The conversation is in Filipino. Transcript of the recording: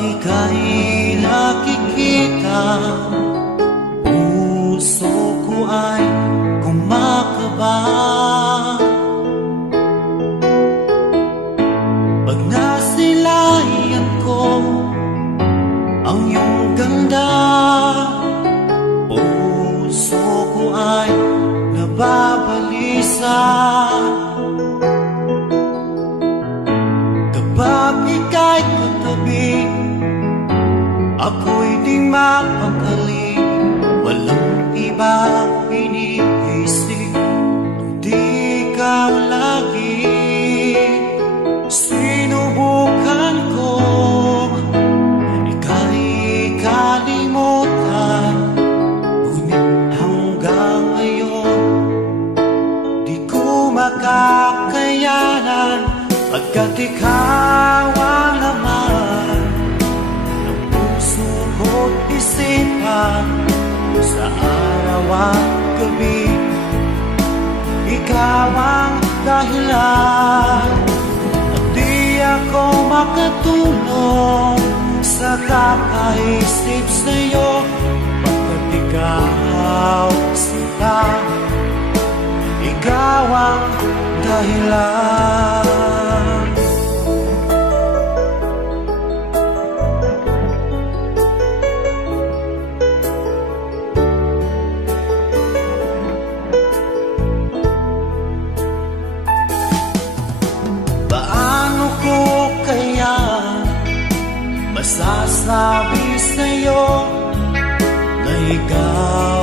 ika'y nakikita, puso ko ay kumakaba. Pag nasilayan ko ang iyong ganda, puso ko ay nababalisa. Kapag ika'y katabi, ako'y di mapakali. Walang ibang iniisip, kundi ikaw lagi. Sinubukan ko ika'y kalimutan, ngunit hanggang ngayon di ko makakayanan. Pagkat ikaw ang laman ng puso ko't isipan, sa araw at gabi ikaw ang dahilan. At di ako makatulong sa kakaisip sa'yo, pagkat ikaw sila, ikaw ang dahilan. Masasabi sa'yo na ikaw